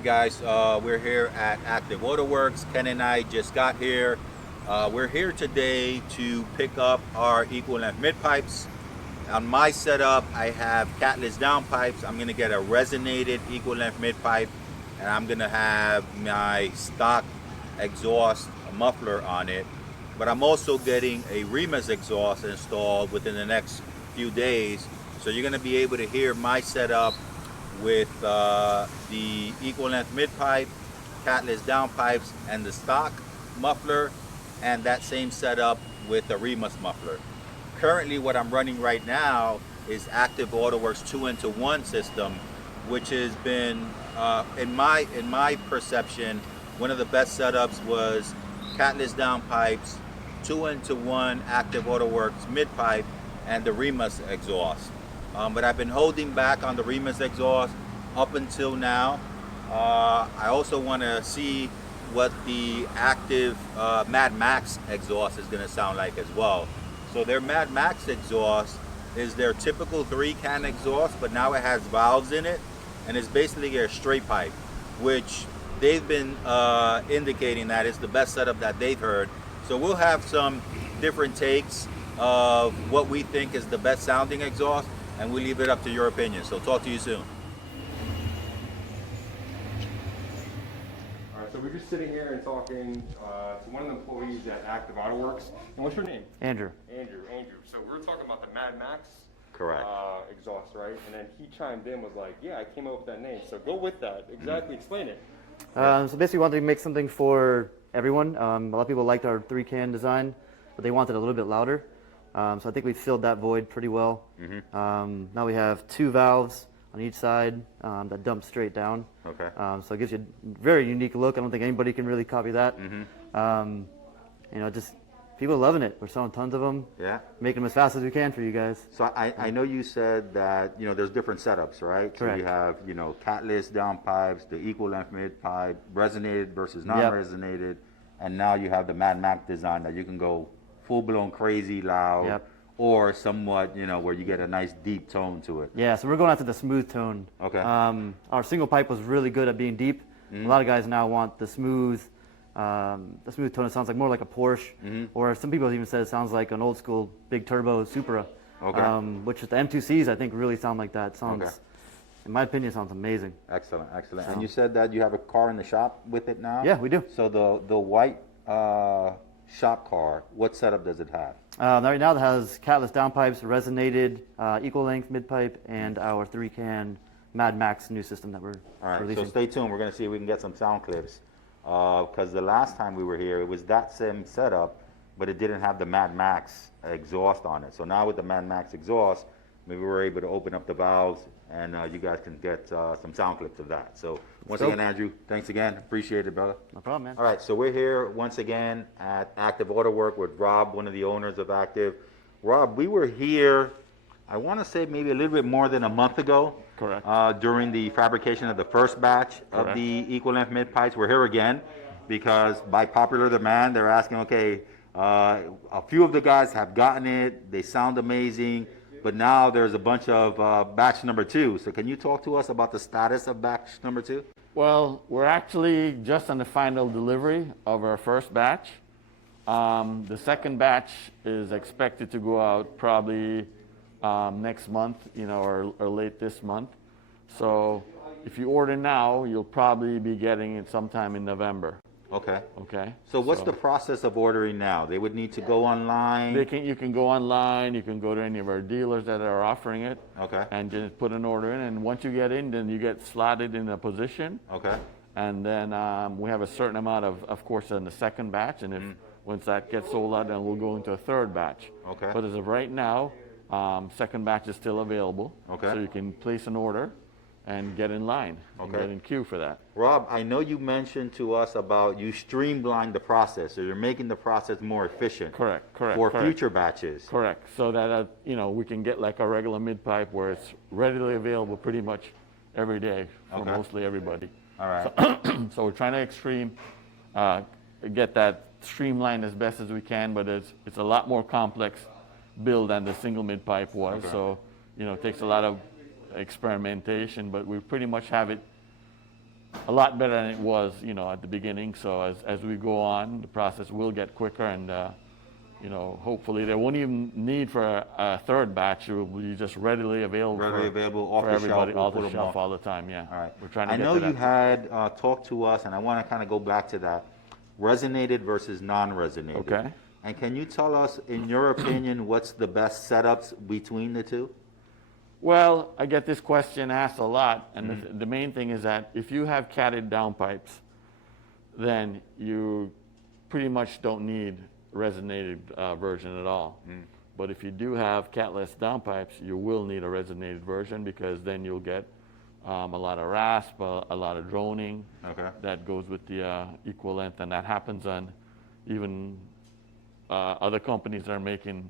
right, guys, we're here at Active Autowerke. Ken and I just got here. We're here today to pick up our Equal Length Mid-pipes. On my setup, I have catless downpipes. I'm gonna get a resonated Equal Length Mid-pipe, and I'm gonna have my stock exhaust muffler on it. But I'm also getting a Remus exhaust installed within the next few days. So you're gonna be able to hear my setup with the Equal Length Mid-pipe, catless downpipes, and the stock muffler, and that same setup with the Remus muffler. Currently what I'm running right now is Active Autowerke 2-into-1 system, which has been, in my perception, one of the best setups was catless downpipes, 2-into-1 Active Autowerke mid-pipe, and the Remus exhaust. But I've been holding back on the Remus exhaust up until now. I also want to see what the Active Mad Max exhaust is going to sound like as well. So their Mad Max exhaust is their typical 3-can exhaust, but now it has valves in it, and it's basically a straight pipe, which they've been indicating that it's the best setup that they've heard. So we'll have some different takes of what we think is the best sounding exhaust, and we leave it up to your opinion. So talk to you soon. All right, so we're just sitting here and talking to one of the employees at Active Autowerke. And what's your name? Andrew. Andrew. So we were talking about the Mad Max Correct. Exhaust, right? And then he chimed in, was like, yeah, I came up with that name. So go with that. Exactly, explain it. So basically we wanted to make something for everyone. A lot of people liked our 3-can design, but they wanted a little bit louder. So I think we filled that void pretty well. Now we have 2 valves on each side that dump straight down. Okay. So it gives you a very unique look. I don't think anybody can really copy that. You know, just people are loving it. We're selling tons of them. Yeah. Making them as fast as we can for you guys. So I know you said that, you know, there's different setups, right? Correct. So you have, you know, catless downpipes, the Equal Length Mid-pipe, resonated versus non-resonated, and now you have the Mad Max design that you can go full-blown crazy loud, or somewhat, you know, where you get a nice deep tone to it. Yeah, so we're going after the smooth tone. Okay. Our single pipe was really good at being deep. A lot of guys now want the smooth tone. It sounds like more like a Porsche, or some people even said it sounds like an old school big turbo Supra. Okay. Which the M2Cs I think really sound like that. Sounds, in my opinion, sounds amazing. Excellent. And you said that you have a car in the shop with it now? Yeah, we do. So the white shop car, what setup does it have? Right now it has catless downpipes, resonated, equal length mid-pipe, and our 3-can Mad Max new system that we're releasing. So stay tuned. We're going to see if we can get some sound clips. Because the last time we were here, it was that same setup, but it didn't have the Mad Max exhaust on it. So now with the Mad Max exhaust, maybe we're able to open up the valves, and you guys can get some sound clips of that. So once again, Andrew, thanks again. Appreciate it, brother. No problem, man. All right, so we're here once again at Active Autowerke with Rob, one of the owners of Active. Rob, we were here, I want to say maybe a little bit more than a month ago. Correct. During the fabrication of the first batch of the Equal Length Mid-pipes. We're here again because by popular demand, they're asking, okay, a few of the guys have gotten it, they sound amazing, but now there's a bunch of batch number 2. So can you talk to us about the status of batch number 2? Well, we're actually just on the final delivery of our first batch. The second batch is expected to go out probably next month, you know, or late this month. So if you order now, you'll probably be getting it sometime in November. Okay. Okay. So what's the process of ordering now? They would need to go online? You can go online, you can go to any of our dealers that are offering it. Okay. And just put an order in, and once you get in, then you get slotted in a position. Okay. And then we have a certain amount of course, in the second batch, and if once that gets sold out, then we'll go into a third batch. Okay. But as of right now, second batch is still available. Okay. So you can place an order and get in line and get in queue for that. Rob, I know you mentioned to us about you streamlined the process, so you're making the process more efficient. Correct. For future batches. Correct. So that you know, we can get like a regular mid-pipe where it's readily available pretty much every day for mostly everybody. All right. So we're trying to get that streamlined as best as we can, but it's a lot more complex build than the single mid-pipe was. So, you know, it takes a lot of experimentation, but we pretty much have it a lot better than it was, you know, at the beginning. So as we go on, the process will get quicker, and you know, hopefully there won't even need for a third batch. It will be just readily available. Readily available off for the everybody, shelf. off the shelf all the time. Yeah. All right. We're trying to I get know to you that. had talked to us, and I want to kind of go back to that resonated versus non-resonated. Okay. And can you tell us, in your opinion, what's the best setups between the two? Well, I get this question asked a lot, and the main thing is that if you have catted downpipes, then you pretty much don't need resonated version at all. But if you do have catless downpipes, you will need a resonated version, because then you'll get a lot of rasp, a lot of droning. Okay. That goes with the equal length, and that happens on even other companies that are making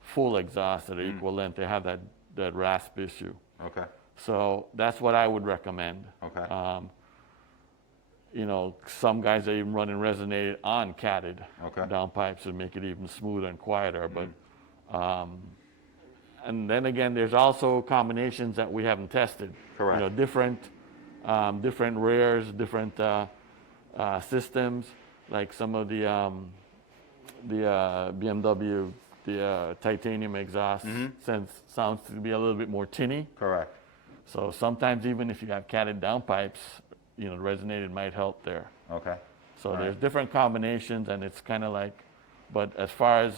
full exhaust that are equal length. They have that rasp issue. Okay. So that's what I would recommend. Okay. You know, some guys are even running resonated on catted Okay. downpipes to make it even smoother and quieter. But and then again, there's also combinations that we haven't tested. Correct. You know, different rears, different systems, like some of the BMW, the titanium exhaust sounds to be a little bit more tinny. Correct. So sometimes even if you have catted downpipes, you know, resonated might help there. Okay. So there's different combinations, and it's kind of like, but as far as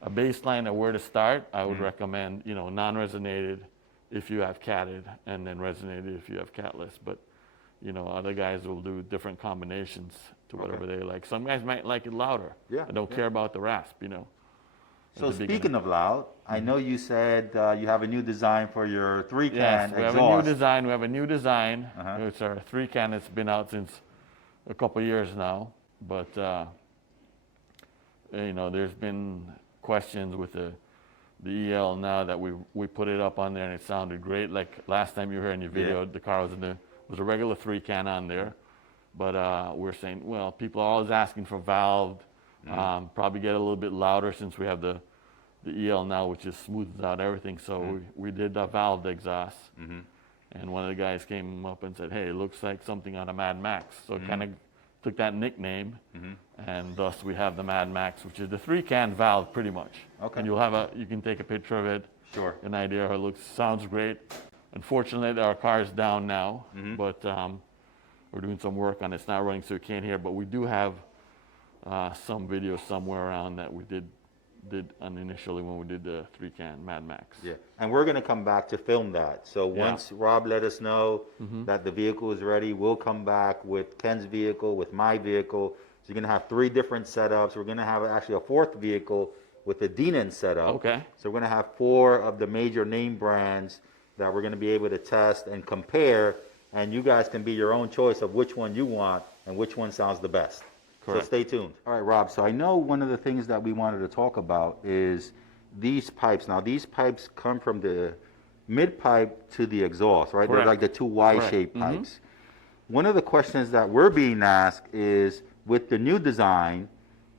a baseline of where to start, I would recommend, you know, non-resonated if you have catted, and then resonated if you have catless. But, you know, other guys will do different combinations to whatever they like. Some guys might like it louder. Yeah, I don't care about the rasp, you know. So speaking of loud, I know you said you have a new design for your 3-can Yes, we exhaust. have a new design. We have a new design. It's our 3-can. It's been out since a couple of years now. But, you know, there's been questions with the EL now that we put it up on there, and it sounded great. Like last time you heard in your video, the car was a regular 3-can on there. But we're saying, well, people are always asking for valved. Probably get a little bit louder since we have the EL now, which just smooths out everything. So we did the valved exhaust. And one of the guys came up and said, hey, it looks like something on a Mad Max. So it kind of took that nickname, and thus we have the Mad Max, which is the 3-can valve pretty much. Okay. And you can take a picture of it. Sure. An idea how it looks. Sounds great. Unfortunately, our car is down now, but we're doing some work on it. It's not running, so you can't hear. But we do have some video somewhere around that we did initially when we did the 3-can Mad Max. Yeah, and we're going to come back to film that. So once Rob let us know that the vehicle is ready, we'll come back with Ken's vehicle, with my vehicle. So you're going to have 3 different setups. We're going to have actually a 4th vehicle with the Denon setup. Okay. So we're going to have 4 of the major name brands that we're going to be able to test and compare, and you guys can be your own choice of which one you want and which one sounds the best. Correct. So stay tuned. All right, Rob, so I know one of the things that we wanted to talk about is these pipes. Now, these pipes come from the mid-pipe to the exhaust, right? Correct. They're like the 2 Y-shaped pipes. One of the questions that we're being asked is, with the new design,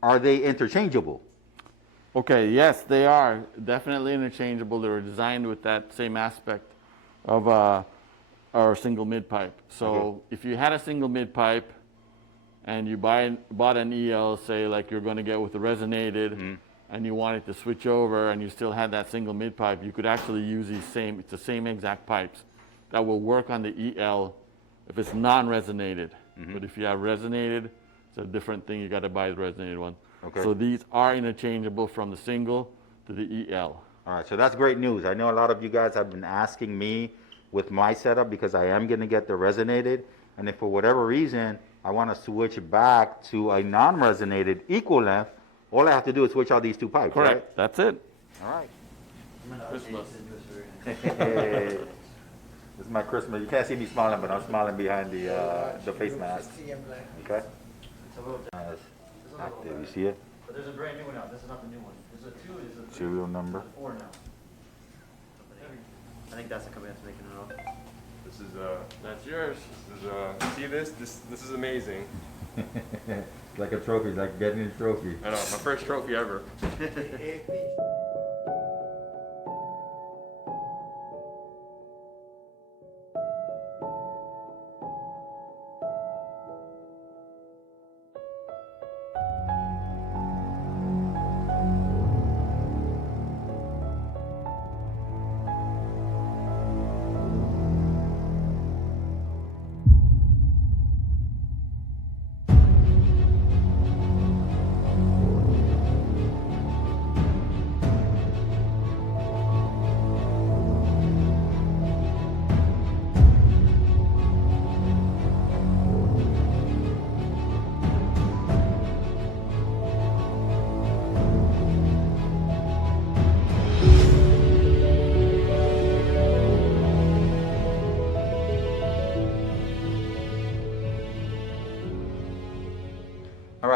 are they interchangeable? Okay, yes, they are definitely interchangeable. They were designed with that same aspect of our single mid-pipe. So if you had a single mid-pipe, and you bought an EL, say like you're going to get with the resonated, and you wanted to switch over, and you still had that single mid-pipe, you could actually use it's the same exact pipes that will work on the EL if it's non-resonated. But if you have resonated, it's a different thing. You got to buy the resonated one. Okay. So these are interchangeable from the single to the EL. All right, so that's great news. I know a lot of you guys have been asking me with my setup, because I am going to get the resonated, and if for whatever reason I want to switch back to a non-resonated equal length, all I have to do is switch out these 2 pipes, Correct. right? That's it. All right. Christmas. Hey, this is my Christmas. You can't see me smiling, but I'm smiling behind the face mask. Okay? It's a little Active, you see it? But there's a brand new one out. This is not the new one. There's a 2, there's a 3. Serial number. There's a 4 now. I think that's the company that's making it all. This is That's yours. see this is amazing. Like a trophy, like getting a trophy. I know, my first trophy ever.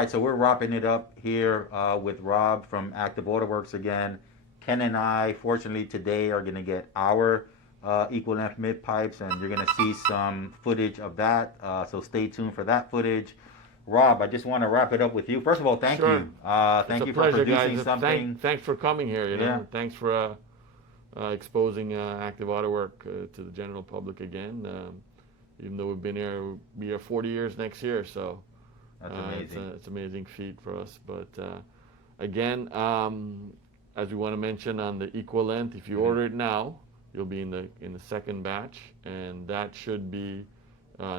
right, so we're wrapping it up here with Rob from Active Autowerke again. Ken and I, fortunately today, are going to get our equal length mid pipes, and you're going to see some footage of that. So stay tuned for that footage. Rob, I just want to wrap it up with you. First of all, thank Sure. you. Thank you for pleasure, producing guys. something. Thanks for coming here. You know, Yeah. thanks for exposing Active Autowerke to the general public again. Even though we've been here, we'll be here 40 years next year, so That's amazing. it's an amazing feat for us. But again, as we want to mention on the equal length, if you order it now, you'll be in the second batch, and that should be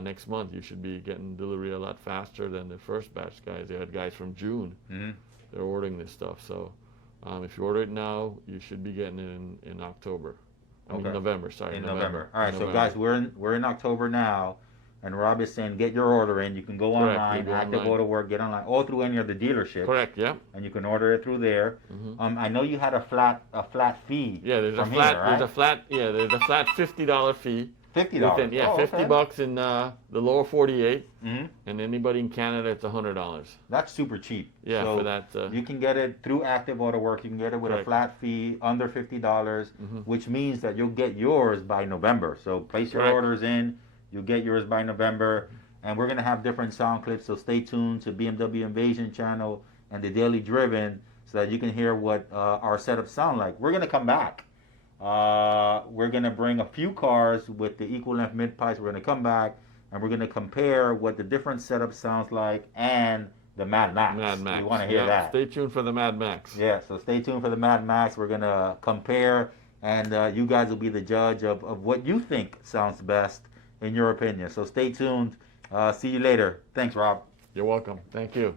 next month. You should be getting delivery a lot faster than the first batch guys. They had guys from June. They're ordering this stuff. So if you order it now, you should be getting it in October. I mean November. Sorry, in November. All right, so November. guys, we're in October now, and Rob is saying get your order in. You can go Correct, online, you go Active online. Autowerke, get online, all through any of the dealerships. Correct. Yeah. And you can order it through there. I know you had a flat fee. Yeah. There's a from flat. here, right? There's a flat $50 fee. $50. Yeah, Oh, okay. $50 in the lower 48, Mhm. and anybody in Canada, it's $100. That's super cheap. Yeah, so for that. you can get it through Active Autowerke. You can get it with a Correct. flat fee under $50, which means that you'll get yours by November. So place your Correct. orders in. You'll get yours by November. And we're going to have different sound clips, so stay tuned to BMW Invasion channel and the Daily Driven so that you can hear what our setups sound like. We're going to come back. We're going to bring a few cars with the equal length mid pipes. We're going to come back and we're going to compare what the different setup sounds like and the Mad Max. Mad Max. You want to hear Yeah, that? Stay tuned for the Mad Max. Yeah, so stay tuned for the Mad Max. We're going to compare, and you guys will be the judge of what you think sounds best in your opinion. So stay tuned. See you later. Thanks, Rob. You're welcome. Thank you.